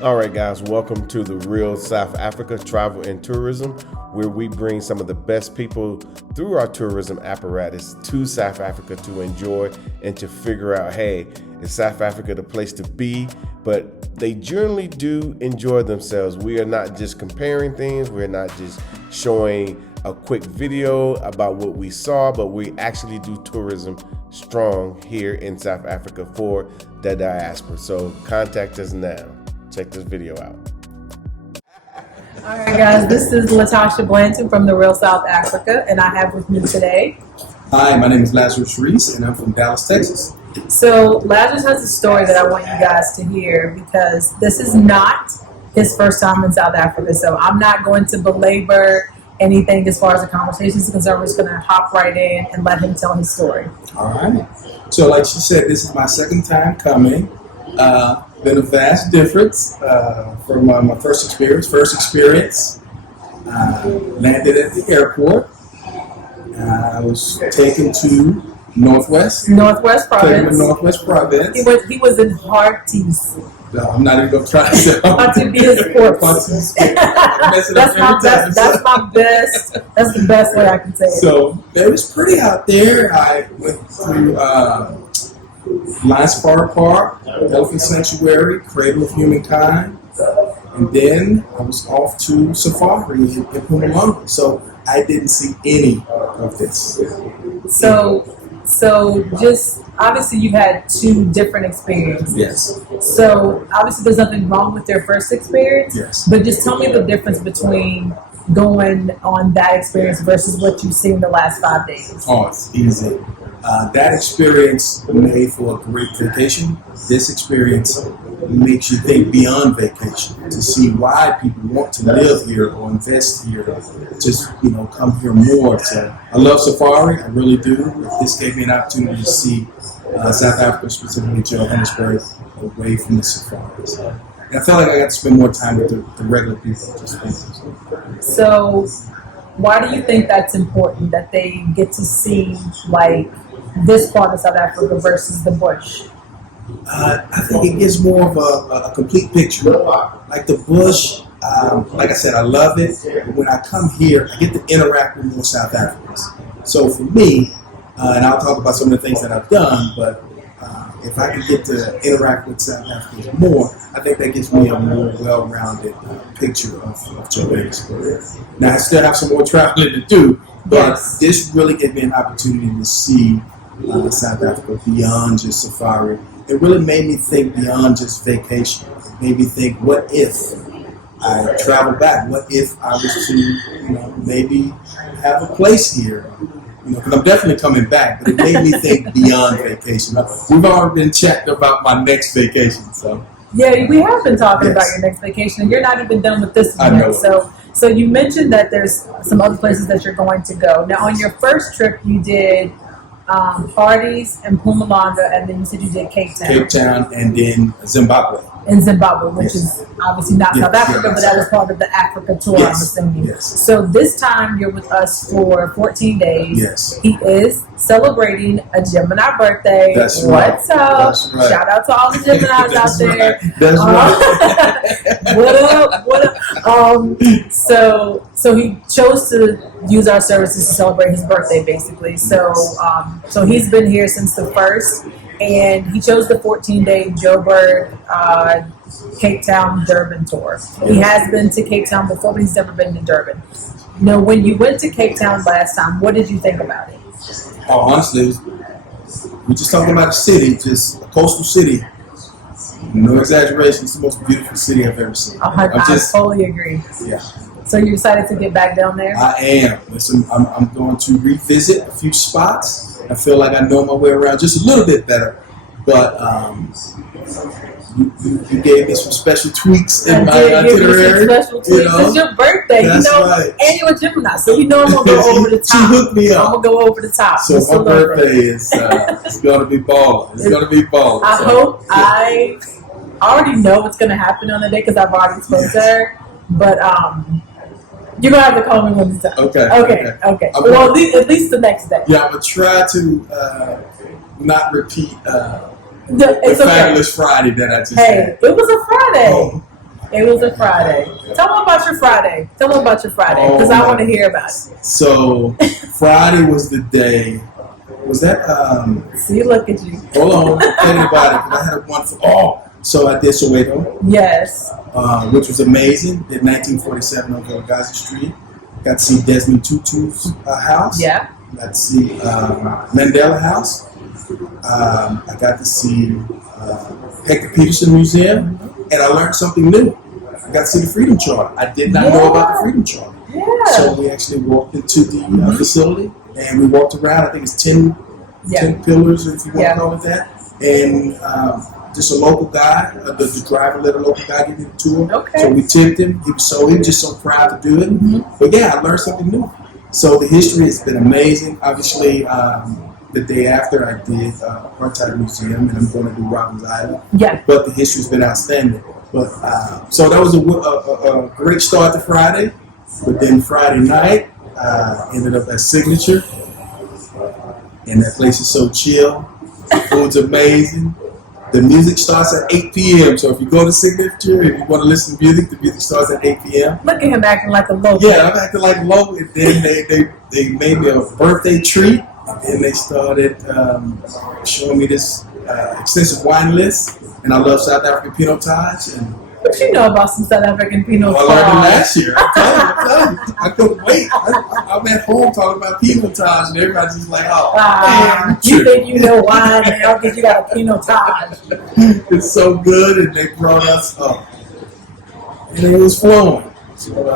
All right, guys, welcome to the Real South Africa Travel and Tourism, where we bring some of the best people through our tourism apparatus to South Africa to enjoy and to figure out, hey, is South Africa the place to be? But they generally do enjoy themselves. We are not just comparing things. We're not just showing a quick video about what we saw, but we actually do tourism strong here in South Africa for the diaspora. So contact us now. Check this video out. All right, guys, this is Latasha Blanton from the Real South Africa, and I have with me today. Hi, my name is Lazarus Reese, and I'm from Dallas, Texas. So Lazarus has a story that I want you guys to hear because this is not his first time in South Africa. So I'm not going to belabor anything as far as the conversation is concerned. We're just going to hop right in and let him tell his story. All right. So like she said, this is my second time coming. Been a vast difference from my first experience. Landed at the airport. I was taken to Northwest Province. He was in Harties. No, I'm not even going to try to say That's the best way I can say it. So it was pretty out there. I went through Lion Safari Park, Elephant Sanctuary, Cradle of Humankind, and then I was off to Safari in Mpumalanga. So I didn't see any of this. So just obviously you've had two different experiences. Yes. So obviously there's nothing wrong with their first experience. Yes. But just tell me the difference between going on that experience versus what you've seen the last 5 days. Oh, it's easy. That experience made for a great vacation. This experience makes you think beyond vacation to see why people want to live here or invest here. Just, come here more. I love Safari. I really do. This gave me an opportunity to see South Africa, specifically Johannesburg, away from the safaris. And I felt like I got to spend more time with the regular people. So why do you think that's important, that they get to see like this part of South Africa versus the bush? I think it gives more of a complete picture. Like the bush, like I said, I love it. But when I come here, I get to interact with more South Africans. So for me, and I'll talk about some of the things that I've done, but if I can get to interact with South Africans more, I think that gives me a more well-rounded picture of Johannesburg. Now, I still have some more traveling to do, but This really gave me an opportunity to see South Africa beyond just safari. It really made me think beyond just vacation. It made me think, what if I travel back? What if I was to, maybe have a place here? Because I'm definitely coming back, but it made me think beyond vacation. We've already been chatting about my next vacation, so. Yeah, we have been talking about your next vacation, and you're not even done with this yet. So you mentioned that there's some other places that you're going to go. Now, on your first trip, you did Harties and Mpumalanga, and then you said you did Cape Town. Cape Town, and then Zimbabwe. In Zimbabwe, which is obviously not South Africa, but that was part of the Africa tour, I'm assuming. Yes. So this time you're with us for 14 days. Yes. He is celebrating a Gemini birthday. That's right. What's up? That's right. Shout out to all the Geminis out there. Right. That's right. What up? So he chose to use our services to celebrate his birthday, basically. So he's been here since the first. And he chose the 14-day Joburg, Cape Town, Durban tour. He has been to Cape Town before, but he's never been to Durban. Now, when you went to Cape Town last time, what did you think about it? Oh, honestly, we're just talking about a city, just a coastal city. No exaggeration, it's the most beautiful city I've ever seen. I totally agree. Yeah. So you're excited to get back down there? I am. Listen, I'm going to revisit a few spots. I feel like I know my way around just a little bit better. But you gave me some special tweaks in my itinerary. It's your birthday, right. And you're a Gemini, so I'm gonna go over the top. She hooked me up. I'm gonna go over the top. So my birthday is it's gonna be balling. It's gonna be balling. I already know what's gonna happen on the day because I've already spoken to her. But you're gonna have to call me when it's time. Okay. Well, at least the next day. Yeah, I'm gonna try to not repeat the it's fabulous Friday that I just had. Hey, it was a Friday. Oh, It was a Friday. Tell them about your Friday. Tell them about your Friday, because I want to hear about it. So Friday was the day. Was that? See, look at you. Hold on, tell me about it. 'Cause I had a wonderful. So I did Soweto, Yes. which was amazing. Did 1947 on Gaza Street. Got to see Desmond Tutu's house. Yeah. Got to see Mandela House. I got to see Hector Peterson Museum, and I learned something new. I got to see the Freedom Charter. I did not know about the Freedom Charter. Yeah. So we actually walked into the facility, and we walked around. I think it's 10 pillars, if you want to call it that. And just a local guy, the driver let a local guy give me the tour. Okay. So we tipped him. He was just so proud to do it. But yeah, I learned something new. So the history has been amazing. Obviously, the day after I did Apartheid Museum, and I'm going to do Robbins Island. Yeah. But the history's been outstanding. But so that was a great start to Friday. But then Friday night, ended up at Signature, and that place is so chill. The food's amazing. The music starts at 8 p.m. So if you go to Signature, if you want to listen to music, the music starts at 8 p.m. Look at him acting like a local. Yeah, I'm acting like local. And then they made me a birthday treat. And then they started showing me this extensive wine list. And I love South African Pinotage. And What you know about some South African Pinot I learned it last year. I'm telling you. I couldn't wait. I'm at home talking about Pinotage, and everybody's just like, oh, man. You think you know wine now because you got a Pinotage. It's so good, and they brought us up. And it was flowing. So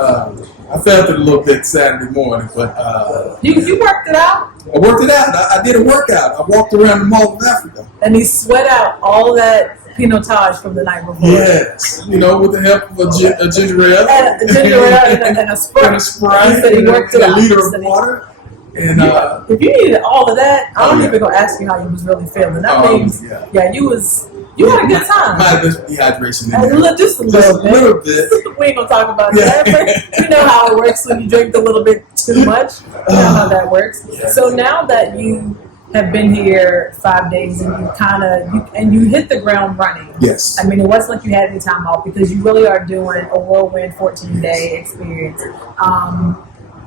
I felt it a little bit Saturday morning, but You worked it out? I worked it out. I did a workout. I walked around the Mall of Africa. And he sweat out all that Pinotage from the night before. Yes. You know, with the help of a ginger ale. And a ginger ale and a Sprite. And a Sprite. He said he worked it out. A liter of water. And if you needed all of that, I don't even gonna ask you how you was really feeling. That means, you had a good time. Might have been dehydration in there. Just a little bit. We ain't gonna talk about that. But you know how it works when you drink a little bit too much. You know how that works. Yeah. So now that you have been here 5 days and you hit the ground running. Yes. I mean, it wasn't like you had any time off because you really are doing a whirlwind 14-day experience.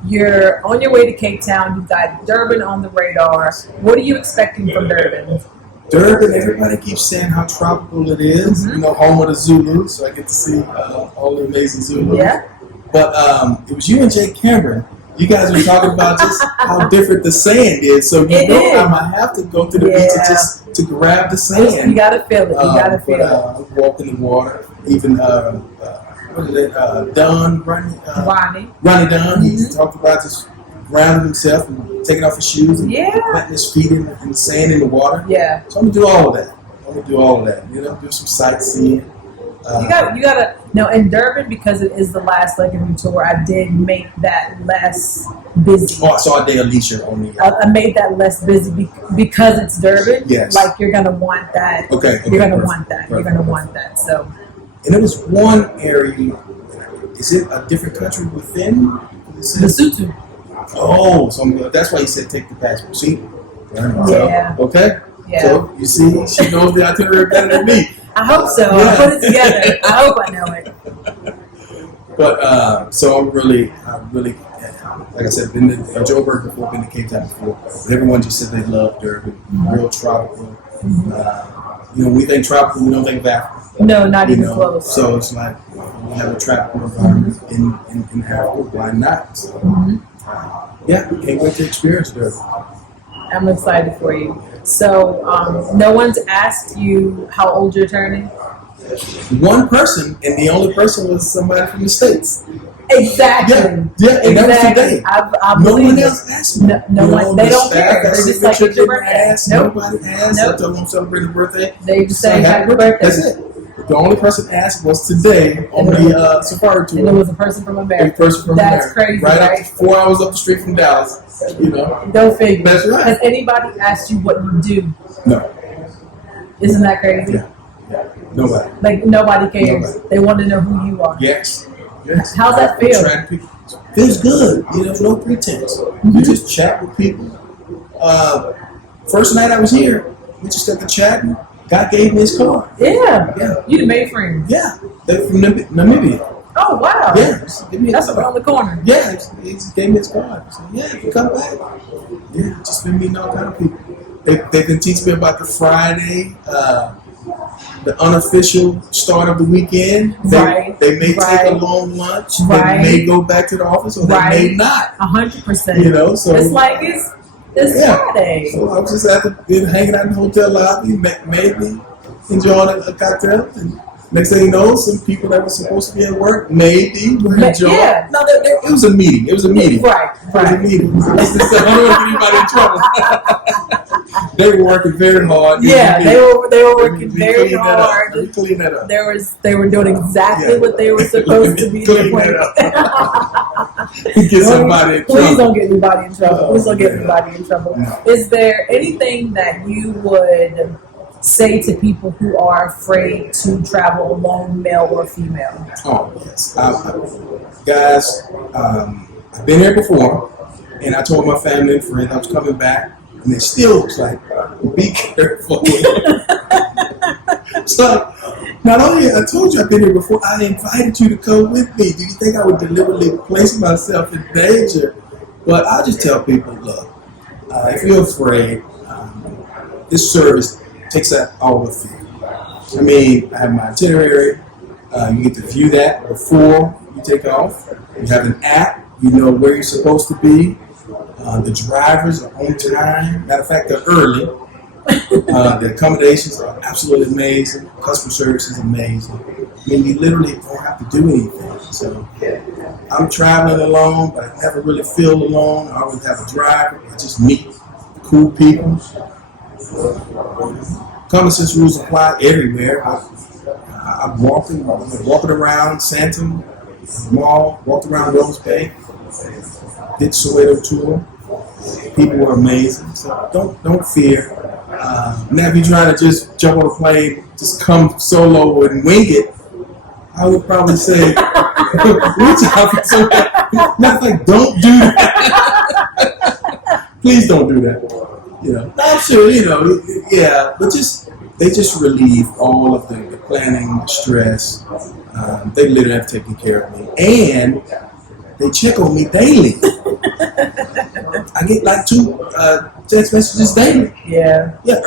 You're on your way to Cape Town. You've got Durban on the radar. What are you expecting from Durban? Durban, everybody keeps saying how tropical it is. You know, home of the Zulus, so I get to see all the amazing Zulus. Yeah. But it was you and Jay Cameron. You guys were talking about just how different the sand is. So I might have to go to the beach just to grab the sand. You gotta feel it. You gotta feel it. Walk in the water. Even what is it? Ronnie Dunn. He talked about just grounding himself and taking off his shoes and putting his feet in the sand in the water. Yeah. So I'm gonna do all of that. You know, do some sightseeing. You gotta no, in Durban, because it is the last leg of your tour, I did make that less busy. Oh, I saw a day of leisure on me. I made that less busy because it's Durban. Yes. Like you're gonna want that. Okay. You're gonna want that. You're gonna want that. So. And there was one area. Is it a different country within? Lesotho. Oh, so that's why you said take the passport. See? Yeah. Okay. Yeah. So you see, she knows the itinerary better than me. I hope so. Yeah. I'll put it together. I hope I know it. But so I'm really, like I said, been to Joburg before, been to Cape Town before. But everyone just said they love Durban, real tropical. You know, we think tropical, we don't think of Africa. No, not even close. So it's like we have a tropical environment in Africa. Why not? So, yeah, can't wait to experience Durban. I'm excited for you. So, no one's asked you how old you're turning? One person, and the only person was somebody from the States. Exactly. Yeah, and that was today. I no believe one it. else asked me. No one. They don't care. They're just like, it's your birthday. Nobody asked. I told them I'm celebrating birthday. They just say happy birthday. That's it. The only person asked was today on the safari tour. And it was a person from America. A person from That's America. crazy, right? Up 4 hours up the street from Dallas. You know. Go figure. That's right. Has anybody asked you what you do? No. Isn't that crazy? Yeah. Nobody. Like nobody cares. Nobody. They want to know who you are. Yes. How's that feel? Feels good. You know, no pretense. You just chat with people. First night I was here, we just got to chatting. God gave me his card. Yeah. Yeah. You done made friends. Yeah. They're from Namibia. Oh, wow. Yeah. Just give me That's around the corner. Yeah. He just gave me his card. So, yeah, you come back. Yeah. Just been meeting all kind of people. They've been teaching me about the Friday, the unofficial start of the weekend. They may take a long lunch. They may go back to the office, or they may not. 100%. You know, so it's like it's Friday. So I was just hanging out in the hotel lobby, maybe enjoying a cocktail. And next thing you know, some people that were supposed to be at work maybe were enjoying. Yeah. No, it was a meeting. It was a meeting. Right. It was a meeting. I don't want anybody in trouble. They were working very hard. Yeah, they were working very hard. Let me clean that up. They were doing exactly what they were supposed to be doing. Get somebody in trouble. Please don't get anybody in trouble. Please don't get anybody in trouble. No. Is there anything that you would say to people who are afraid to travel alone, male or female? Oh, yes. Guys, I've been here before, and I told my family and friends I was coming back. And it still looks like, be careful. So, not only I told you I've been here before, I invited you to come with me. Do you think I would deliberately place myself in danger? But I'll just tell people, look, if you're afraid, this service takes out all the fear. I mean, I have my itinerary. You get to view that before you take off. You have an app. You know where you're supposed to be. The drivers are on time. Matter of fact, they're early. The accommodations are absolutely amazing. Customer service is amazing. I mean, you literally don't have to do anything. So I'm traveling alone, but I never really feel alone. I always have a driver. I just meet cool people. Common sense rules apply everywhere. I'm walking around Santon Mall, walked around Rose Bay, did Soweto tour. People were amazing, so don't fear. Now, if you're trying to just jump on a plane, just come solo and wing it, I would probably say, reach out for somebody. Matter of fact, don't do that. Please don't do that. You know, I'm sure, but they just relieve all of the planning, the stress. They literally have taken care of me, and they check on me daily. I get like 2 text messages daily. Yeah. Yeah,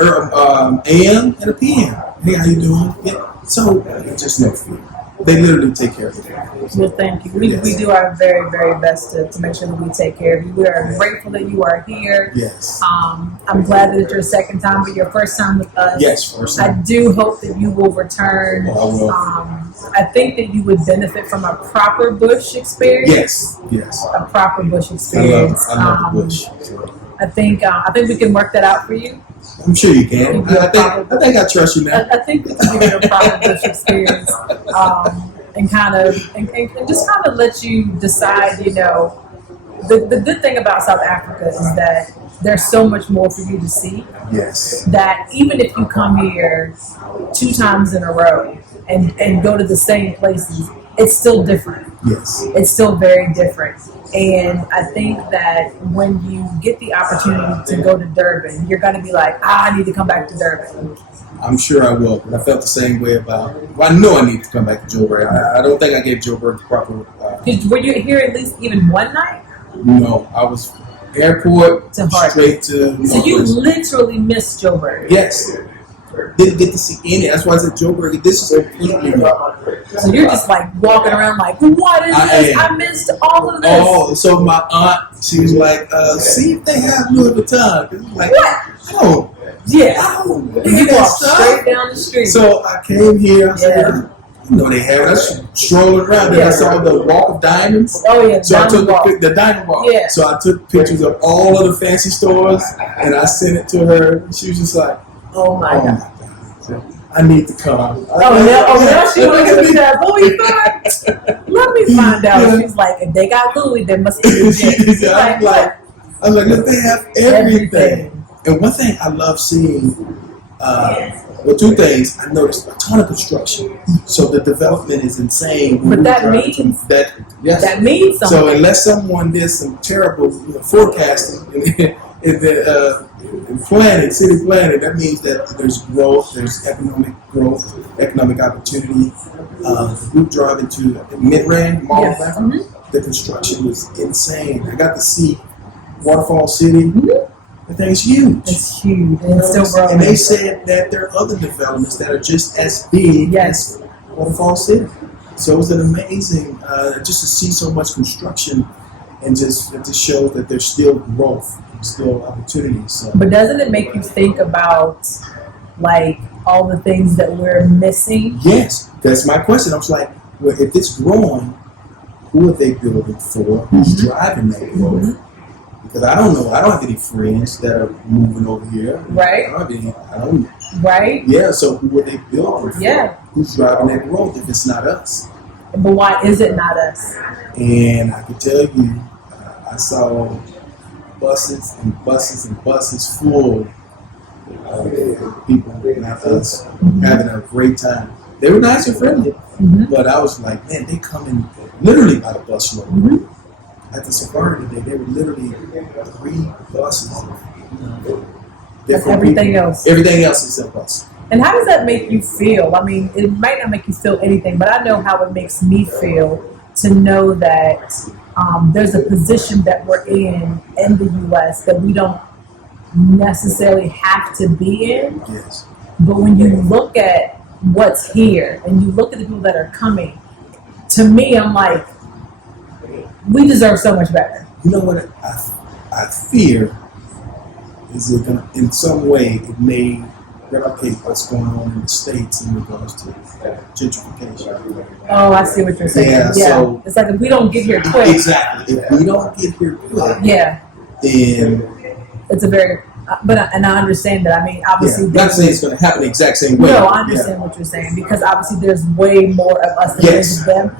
AM and a PM. Hey, how you doing? Yeah. So just no fear. They literally take care of you. Well, thank you. We do our very, very best to make sure that we take care of you. We are grateful that you are here. Yes. I'm glad that it's your second time, but your first time with us. Yes, first time. I do hope that you will return. Oh, I will. I think that you would benefit from a proper bush experience. Yes. A proper bush experience. I love the bush. I think we can work that out for you. I'm sure you can. I think I trust you now. I think we can give you a proper bush experience, and just kind of let you decide. The good thing about South Africa is that there's so much more for you to see. Yes. That even if you come here 2 times in a row and go to the same places, it's still different. Yes. It's still very different. And I think that when you get the opportunity to go to Durban, you're going to be like, I need to come back to Durban. I'm sure I will. I felt the same way I know I need to come back to Joburg. I don't think I gave Joburg the proper... Were you here at least even one night? No, I was airport to straight to... So you literally missed Joburg? Yes. Didn't get to see any. That's why I said Joburg. This is completely new. So you're just like walking around like, what is this? I missed all of this. Oh, so my aunt, she was like, see if they have Louis Vuitton. Like, what? Yeah. You walked straight down the street. So I came here. I said, they have it. I was strolling around there. I saw the Walk of Diamonds. Oh, yeah. So I took the Diamond Walk. Yeah. So I took pictures of all of the fancy stores, and I sent it to her. She was just like, Oh my God. So I need to come. Now she looks at that Louis Vuitton. Let me find out. Yeah. She's like, if they got Louis, they must be legit. I was like, look, they have everything. And one thing I love seeing, 2 things. I noticed a ton of construction. So the development is insane. But that means that. Yes. That means something. So unless someone did some terrible forecasting, planning, city planning, that means that there's growth, there's economic growth, economic opportunity. The group drive into Mid-Rand, Mall Yes. the construction was insane. I got to see Waterfall City. The thing's huge. It's huge. And it's still growing. And they said that there are other developments that are just as big Yes. as Waterfall City. So it was an amazing, just to see so much construction, and just it just shows that there's still growth, still opportunities. So. But doesn't it make you think about like all the things that we're missing? Yes, that's my question. I was like, well, if it's growing, who are they building for? Who's driving that growth? Because I don't know. I don't have any friends that are moving over here. Right. I don't. Right? Yeah. So who are they building for? Yeah. Who's driving that growth if it's not us? But why is it not us? And I can tell you, I saw buses and buses and buses full of people, not us, having a great time. They were nice and friendly, but I was like, man, they coming literally by the busload. At the safari today, they were literally 3 buses. That's everything else. Everything else except us. And how does that make you feel? I mean, it might not make you feel anything, but I know how it makes me feel to know that there's a position that we're in the U.S. that we don't necessarily have to be in. Yes. But when you look at what's here and you look at the people that are coming, to me, I'm like, we deserve so much better. You know what I fear is it gonna, in some way, it may replicate what's going on in the States in regards to gentrification. Oh, I see what you're saying. Yeah, so it's like if we don't get here quick. Exactly. If we don't get here quick, Yeah. then It's a very, and I understand that. I mean, obviously, I'm not saying it's going to happen the exact same way. no, I understand what you're saying because obviously there's way more of us than there is of them.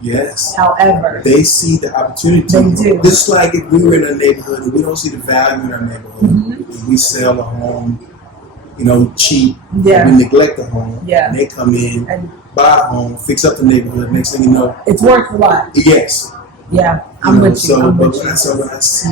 Yes. However, They see the opportunity. They do. Just like if we were in a neighborhood and we don't see the value in our neighborhood, if we sell a home, cheap, Yeah. we neglect the home, Yeah. and they come in, and buy a home, fix up the neighborhood, next thing you know, it's worth a lot. yes. Yeah, I'm with you. So, I'm but with when you. I see,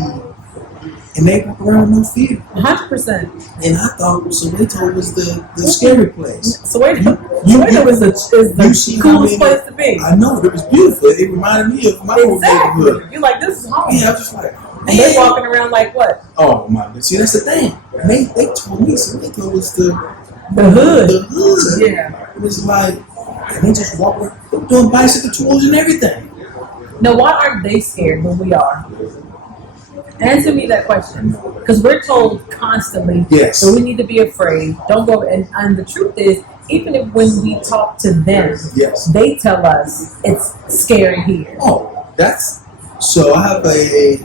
and they walk around with no fear. 100%. And I thought Soweto was the scary place. Soweto You is the see how coolest many- place to be. I know, it was beautiful. It reminded me of my old Exactly. neighborhood. You're like, this is home. Yeah, I was just like, And they're man. walking around like what? Oh my God! See, that's the thing. And they told me Soweto was the hood. The hood. Yeah. It was like, and they just walk around. They're doing bicycle tours and everything. Now, why aren't they scared when we are? Answer me that question. Because we're told constantly, Yes. so we need to be afraid. Don't go. And the truth is, even if when we talk to them, Yes. they tell us it's scary here. Oh, so I have a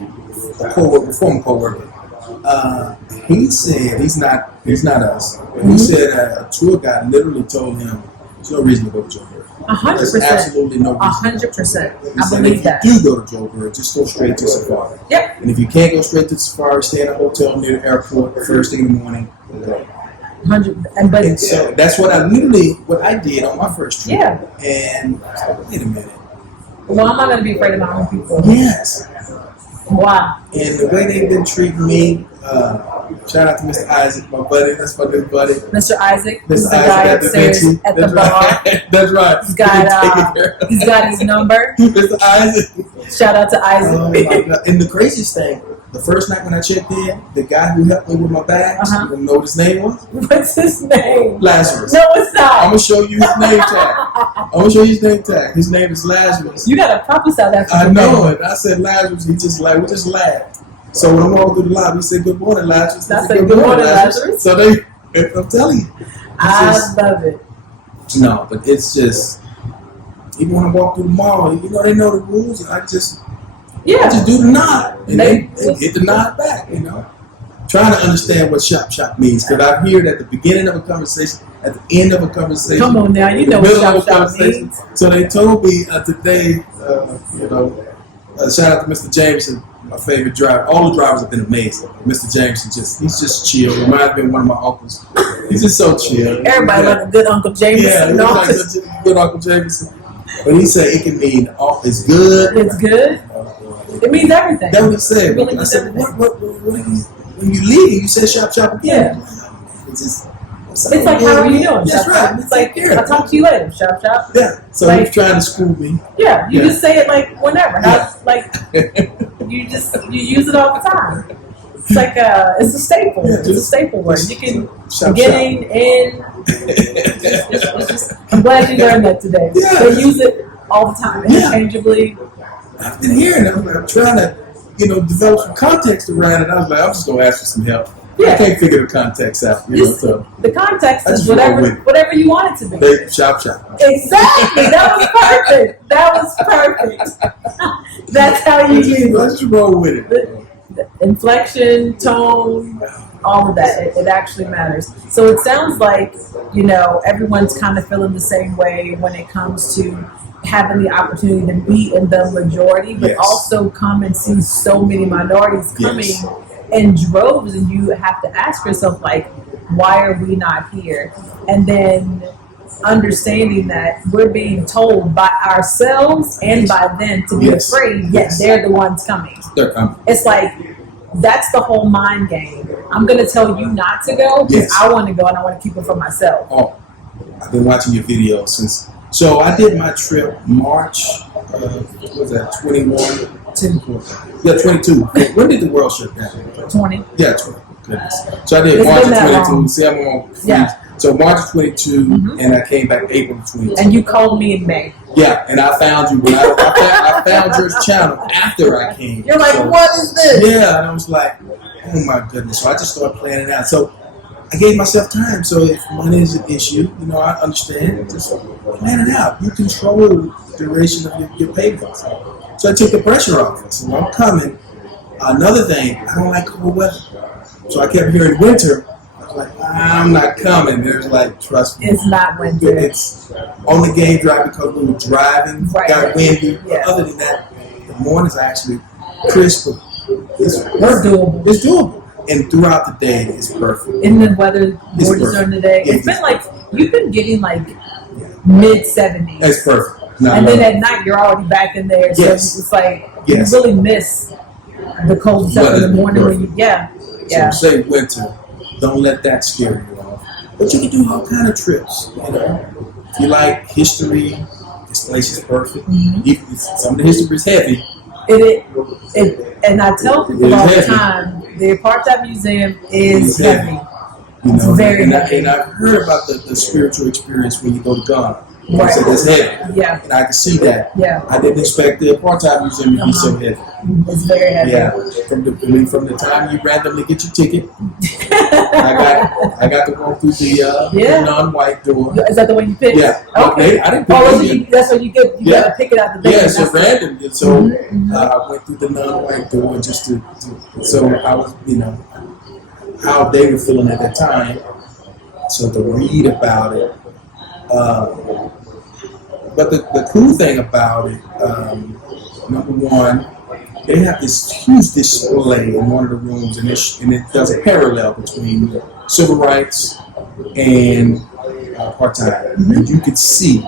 coworker, former coworker. He said he's not us. He said a tour guide literally told him there's no reason to go to Joburg. 100%. There's absolutely no reason. 100%. He I said believe if that. you do go to Joburg, just go straight to Safari. Yep. And if you can't go straight to Safari, stay in a hotel near the airport first thing in the morning. 100. And so that's what I did on my first trip. Yeah. And I was like, wait a minute. Well, I'm not going to be afraid of my own people. Yes. Why? And the way they've been treating me, shout out to Mr. Isaac, my buddy. That's my new buddy. Mr. Isaac, Mr. who's the Isaac guy at the upstairs Vinci. at the That's bar. right. That's right. He's got his number. Mr. Isaac. Shout out to Isaac. Oh my God. And the craziest thing, the first night when I checked in, the guy who helped me with my bags, you know what his name was? What's his name? Lazarus. No, it's I'm not. gonna show you his name tag. His name is Lazarus. You got a proper South African I know name. it. I said Lazarus. We just laughed. So when I walked through the lobby, he said, "Good morning, Lazarus." I said, "Good morning, Lazarus." So I'm telling you, I love it. no, but it's just even when I walk through the mall, they know the rules, and I just do the nod, and they get the nod back. Trying to understand what shop means, because I hear it at the beginning of a conversation, at the end of a conversation. Come on now, you know what shop means. So they told me today, shout out to Mr. Jameson, my favorite driver. All the drivers have been amazing. Mr. Jameson, he's just chill. Reminds me of one of my uncles. He's just so chill. Everybody like a good Uncle Jameson. Yeah, he's like such a good Uncle Jameson. But he said it can mean it's good. It's good. It means everything. That's what he said. It really I means said, everything. what when you leave, you say shop again. Yeah. It's like, how are you doing? That's shop, right. shop. It's like, I'll talk to you later. Shop. Yeah. So like, he's trying to school me. Yeah, you just say it like whenever. Like you use it all the time. It's like it's a staple. Yeah, it's a staple word. You can shop. Beginning, end. It's just, I'm glad you learned that today. Yeah. They use it all the time, interchangeably. I've been hearing it. I'm trying to, develop some context around it. I was like, I'm just gonna ask for some help. Yeah. I can't figure the context out. So the context is whatever you want it to be. They shop. Exactly. That was perfect. That's how you use it. Let's roll with it. The inflection, tone, all of that. It actually matters. So it sounds like, everyone's kind of feeling the same way when it comes to having the opportunity to be in the majority, but also come and see so many minorities coming in droves, and you have to ask yourself, like, why are we not here? And then understanding that we're being told by ourselves and by them to be afraid, yet they're the ones coming. They're coming. It's like, that's the whole mind game. I'm going to tell you not to go because I want to go and I want to keep it for myself. Oh, I've been watching your videos since. So I did my trip March, what was that, 21? 22. When did the world shut down? 20. Yeah, 20. Goodness. So I did March of 22. See, I'm on. So March of 22, and I came back April of 22. And you called me in May. Yeah, and I found you. I found your channel after I came. You're like, what is this? Yeah, and I was like, oh my goodness. So I just started planning it out. So I gave myself time. So if money is an issue, I understand. Just plan it out. You control the duration of your payments. So I took the pressure off us. So I'm coming. Another thing, I don't like cold weather. So I kept hearing winter. I was like, I'm not coming. There's like, trust me. It's not winter. It's on the game drive because we were driving, got windy. Yeah. Other than that, the mornings are actually crisp. It's doable. It's doable. And throughout the day, it's perfect. In the weather, gorgeous during the day. It's been like, you've been getting like mid-70s. It's perfect. And then at night, you're already back in there. So it's like, you really miss the cold stuff in the morning when you, So say winter, don't let that scare you off. But you can do all kind of trips, If you like history, this place is perfect. Mm-hmm. Some of the history is heavy. And I tell people all the time, the Apartheid Museum is heavy. It's very heavy. And I've heard about the spiritual experience when you go to Ghana. Right. So that's heavy. Yeah. And I can see that. Yeah. I didn't expect the Apartheid Museum to be so heavy. It's very heavy. Yeah. From the time you randomly get your ticket, I got to go through the non-white door. Is that the one you picked? Yeah. Okay. I didn't pick it. That's what you get. You got to pick it out the bag. Yeah, it's random. And so I went through the non-white door just to so I was, how they were feeling at that time. So to read about it. But the cool thing about it, number one, they have this huge display in one of the rooms, and it does a parallel between civil rights and apartheid. And you could see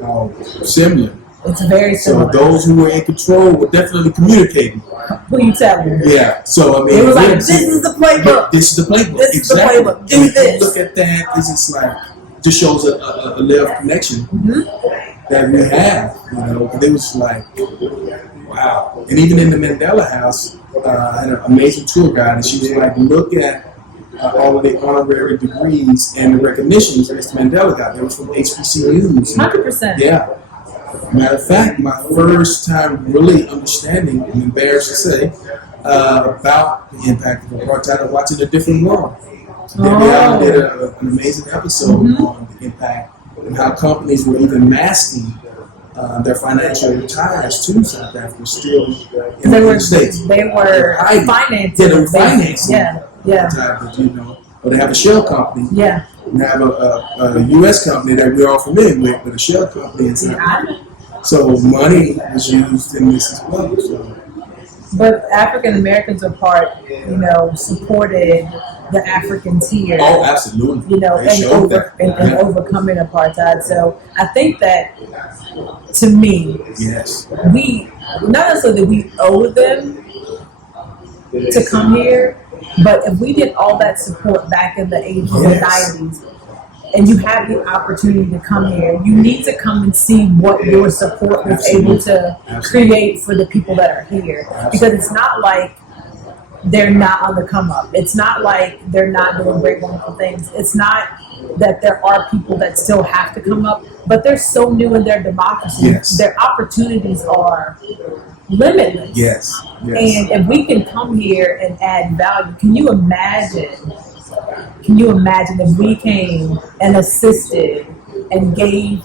how similar. It's very similar. So those who were in control were definitely communicating. Who you telling? Yeah. So I mean, it was like, this is the playbook. This is the playbook. This is the playbook. Do this. Look at that. This is like just shows a level of connection that we have. But it was like, wow. And even in the Mandela House, I had an amazing tour guide, and she was like, look at all of the honorary degrees and the recognitions that Mr. Mandela got. They was from HBCUs. 100%. Yeah. Matter of fact, my first time really understanding, I'm embarrassed to say, about the impact of apartheid and watching A Different World. They did an amazing episode on the impact and how companies were even masking their financial ties to South Africa still in the United States. They were financing. Yeah, they were financing. Yeah. Or they have a shell company. Yeah. And have a U.S. company that we're all familiar with, but a shell company in South Africa. So money was used in this as well. So. But African Americans are supported the Africans here. Oh, absolutely. And overcoming apartheid. So I think that, to me, we not necessarily that we owe them, to come here, but if we did all that support back in the 80s Yes. and 90s, and you have the opportunity to come here, you need to come and see what your support is able to create for the people that are here. Because it's not like they're not on the come up. It's not like they're not doing great, wonderful things. It's not that there are people that still have to come up, but they're so new in their democracy. Yes. Their opportunities are limitless. Yes. And if we can come here and add value, can you imagine? Can you imagine if we came and assisted and gave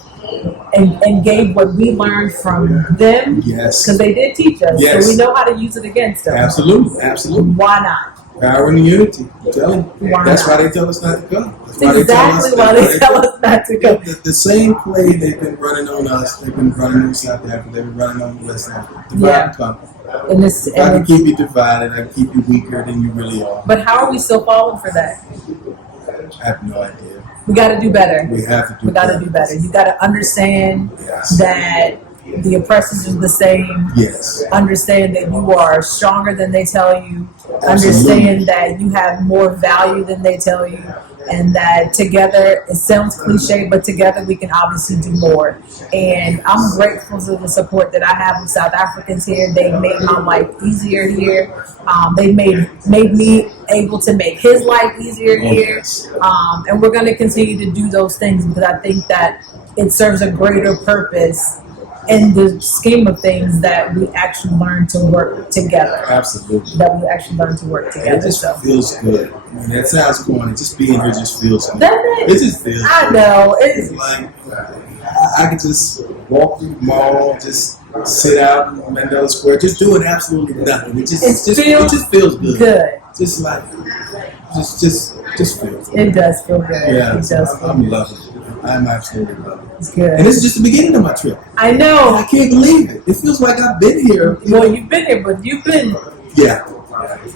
what we learned from them? Yes. Because they did teach us, Yes. so we know how to use it against them. Absolutely. Absolutely. Why not? Power and unity. I'm telling you. Why That's not? why they tell us not to come. That's Exactly why they tell us not to go. The same play they've been running on us, they've been running on South Africa, they've been running on West Africa. Divide and conquer. And this, If I can keep you divided, I can keep you weaker than you really are. but how are we still falling for that? I have no idea. We got to do better. We have to do We got better. to do better. You got to understand Yes. that the oppressors are the same. Yes. Understand that you are stronger than they tell you. Absolutely. Understand that you have more value than they tell you. And that together, it sounds cliche, but together we can obviously do more. And I'm grateful for the support that I have with South Africans here. They made my life easier here. They made me able to make his life easier here. Yes. And we're going to continue to do those things because I think that it serves a greater purpose in the scheme of things that we actually learn to work together. Absolutely. That we actually learn to work It together. just So. feels good. I mean, that sounds corny. Just being here just feels good. Doesn't it? It just feels I good. know. It's like I could just walk through the mall, just sit out in Mandela Square, just doing absolutely nothing. It just feels good. Good. Just like just feels good. It does feel good. Yeah, It does feel I'm good. loving it. I'm absolutely loving it. It's good. And this is just the beginning of my trip. I And know. I can't believe it. It feels like I've been here. Well, you've been here, but you've been, Yeah.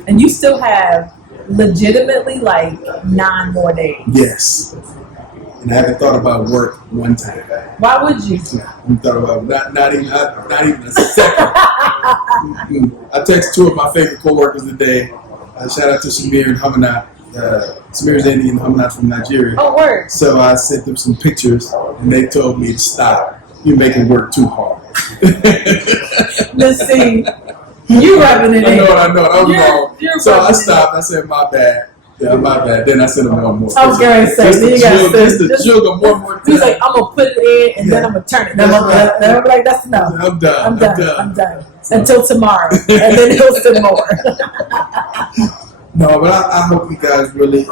and you still have legitimately like 9 more days. Yes. And I haven't thought about work one time. Why would you? I haven't thought about not even a second. I texted 2 of my favorite coworkers today. Shout out to Samir and Hamanat. Samir's Indian, Hamanat's from Nigeria. Oh, word. So I sent them some pictures, and they told me to stop. You're making work too hard. Let's see. You rubbing it I in. know. I was wrong. You're So I rubbing it stopped. I said, my bad. Yeah, my bad. Then I sent them one more. I was going to say, Just then the you got to jug, just the jug of one more time. He's like, I'm going to put it in and then I'm going to turn it. Then I'm like, that's enough. I'm done. I'm done. Until tomorrow. And then he'll send more. No, but I hope you guys really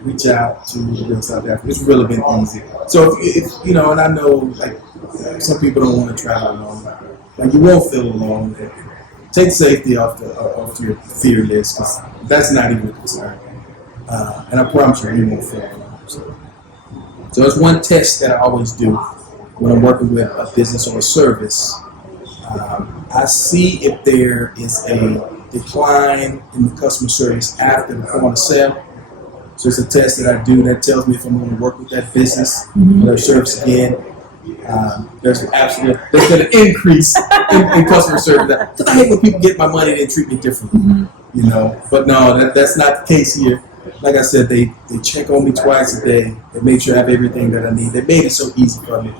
reach out to Real South Africa. It's really been easy. So if you know, and I know like some people don't want to travel alone. Like you won't feel alone. Take safety off your fear list because that's not even a concern. And I promise you won't feel alone. So it's one test that I always do when I'm working with a business or a service. I see if there is a decline in the customer service after the point of sale. So it's a test that I do that tells me if I'm going to work with that business or their service again. There's been an increase in customer service. Because I hate when people get my money and they treat me differently, you know. But no, that's not the case here. Like I said, they check on me twice a day. They make sure I have everything that I need. They made it so easy for me.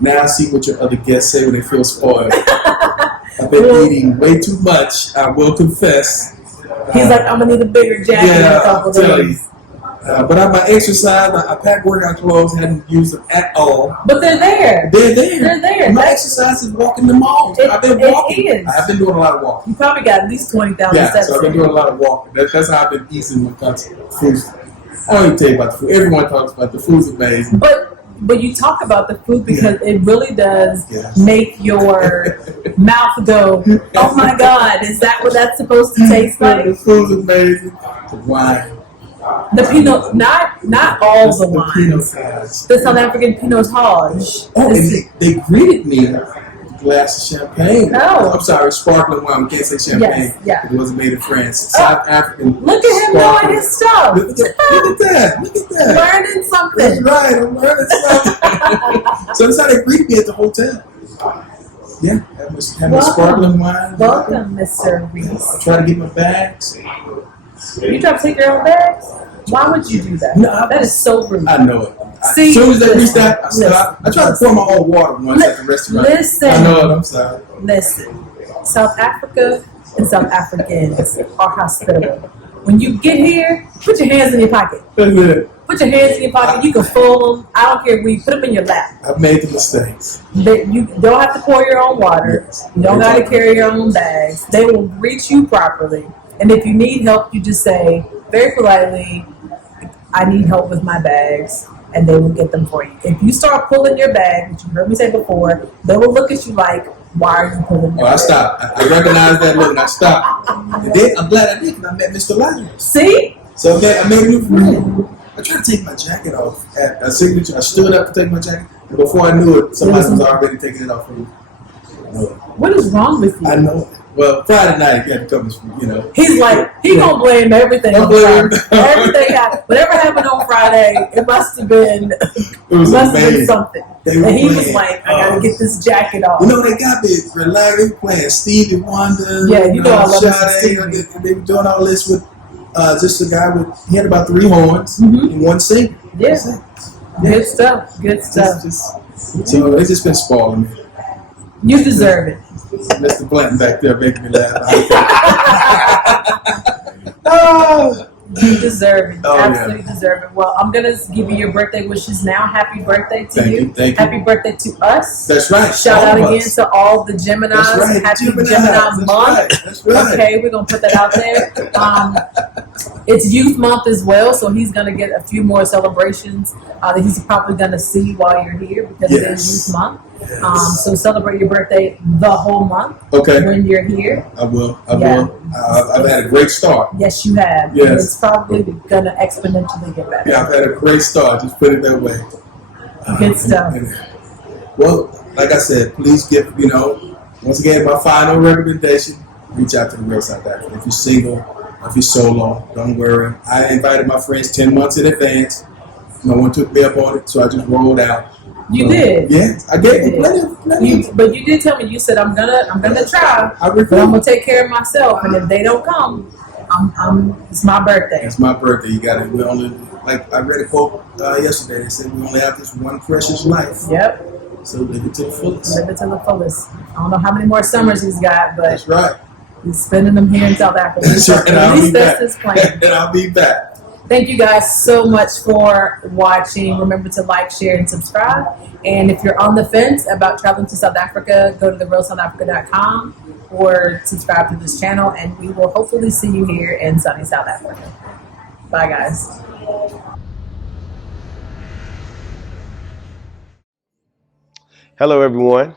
Now I see what your other guests say when they feel spoiled. I've been eating way too much, I will confess. He's like, I'm going to need a bigger jacket in a couple of days. But I exercise, I pack workout clothes, hadn't used them at all. But they're there. They're there. They're there. My exercise is walking the mall. I've been walking. It is. I've been doing a lot of walking. You probably got at least 20,000 Yeah, steps. so I've been doing a lot of walking. That's how I've been easing my food. I don't even tell you about the food. Everyone talks about the food's amazing. But you talk about the food because it really does Yes. make your mouth go, oh my God, is that what that's supposed to taste like? The food's amazing. The wine. The Pinot, not all the Pinot wines. Grigio. The South African Pinot Taj. Oh, and they greeted me with a glass of champagne. Oh. I'm sorry, sparkling wine. We can't say champagne. Yes, yeah. It wasn't made in France. South African. Look at him sparkling. knowing his stuff. Look at that. Look at that. Learning That's something. right. I'm learning something. So that's how they greeted me at the hotel. Yeah, have my sparkling wine. Welcome, Mr. Reese. I try to get my bags. You try to take your own bags? Why would you do that? No, that is so rude. I know it. See, as soon as they reach that, I stop. I try to pour my own water once at the restaurant. Listen. I know it. I'm sorry. Listen. South Africa and South Africans are hospitable. When you get here, put your hands in your pocket. Put your hands in your pocket. You can fold them. I don't care if we put them in your lap. I've made the mistakes. You don't have to pour your own water. Yes. You don't got to carry your own bags. They will greet you properly. And if you need help, you just say very politely, I need help with my bags, and they will get them for you. If you start pulling your bag, which you heard me say before, they will look at you like, why are you pulling your bag? I stopped. I recognize that look, and I stopped. And then I'm glad I did, because I met Mr. Lyons. See? So I made a new friend. I tried to take my jacket off at a signature. I stood up to take my jacket, and before I knew it, somebody was already taking it off from me. What is wrong with you? I know. Well, Friday night, you had to come, He's like, he gonna blame everything on Friday. Everything happened. Whatever happened on Friday, it must have been, something. And he was like, I gotta get this jacket off. You know, they got me relaxed. They were playing Stevie Wonder. Yeah, you know I love Stevie. They were doing all this with just a guy he had about 3 horns and 1 singer. Yeah. Good stuff. Good stuff. So they just been spoiling me. You deserve it. Mr. Blanton back there making me laugh. You deserve it. Absolutely deserve it. Well, I'm going to give you your birthday wishes now. Happy birthday to you. Thank you. Happy birthday to us. That's right. Shout out again to all the Geminis. That's right. Happy Gemini month. That's right. Okay, we're going to put that out there. It's Youth Month as well, so he's going to get a few more celebrations that he's probably going to see while you're here because it is Youth Month. Yes. So celebrate your birthday the whole month when you're here. I will. I've had a great start. Yes, you have. Yes. And it's probably going to exponentially get better. Yeah, I've had a great start. Just put it that way. Good stuff. Well, like I said, please give, once again, my final recommendation, reach out to the Real South Africa. If you're single, if you're solo, don't worry. I invited my friends 10 months in advance. No one took me up on it, so I just rolled out. You did. Yeah, I gave you plenty. But you did tell me. You said I'm gonna try. But I'm gonna take care of myself. And if they don't come, it's my birthday. It's my birthday. You got it. We only, like I read a quote yesterday. They said we only have this one precious life. Yep. So live it to the fullest. Live it to the fullest. I don't know how many more summers he's got, but that's right. He's spending them here in South Africa. That's right. And at least that's his plan. And I'll be back. Thank you guys so much for watching. Remember to like, share, and subscribe. And if you're on the fence about traveling to South Africa, go to therealsouthafrica.com or subscribe to this channel, and we will hopefully see you here in sunny South Africa. Bye, guys. Hello, everyone.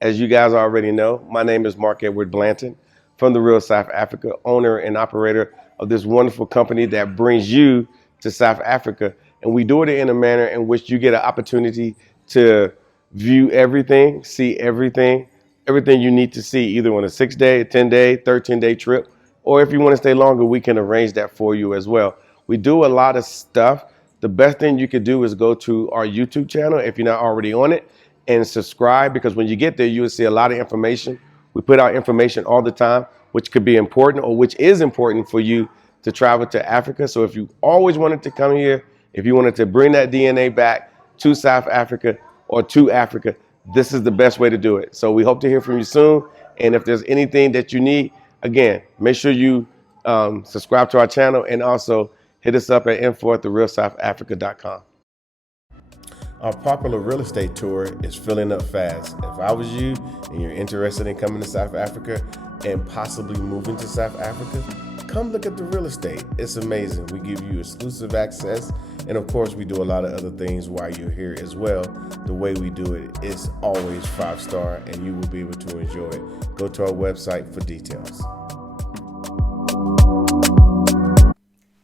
As you guys already know, my name is Mark Edward Blanton from The Real South Africa, owner and operator of this wonderful company that brings you to South Africa. And we do it in a manner in which you get an opportunity to view everything, see everything you need to see, either on a 6-day, 10-day, 13-day trip, or if you want to stay longer, we can arrange that for you as well. We do a lot of stuff. The best thing you could do is go to our YouTube channel if you're not already on it and subscribe, because when you get there, you will see a lot of information. We put out information all the time, which could be important or which is important for you to travel to Africa. So if you always wanted to come here, if you wanted to bring that DNA back to South Africa or to Africa, this is the best way to do it. So we hope to hear from you soon. And if there's anything that you need, again, make sure you subscribe to our channel and also hit us up at info@therealsouthafrica.com. Our popular real estate tour is filling up fast. If I was you and you're interested in coming to South Africa and possibly moving to South Africa, come look at the real estate. It's amazing. We give you exclusive access. And of course, we do a lot of other things while you're here as well. The way we do it is always 5-star, and you will be able to enjoy it. Go to our website for details.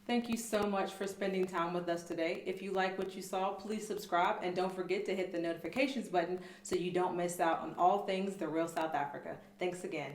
Thank you so much for spending time with us today. If you like what you saw, please subscribe and don't forget to hit the notifications button so you don't miss out on all things The Real South Africa. Thanks again.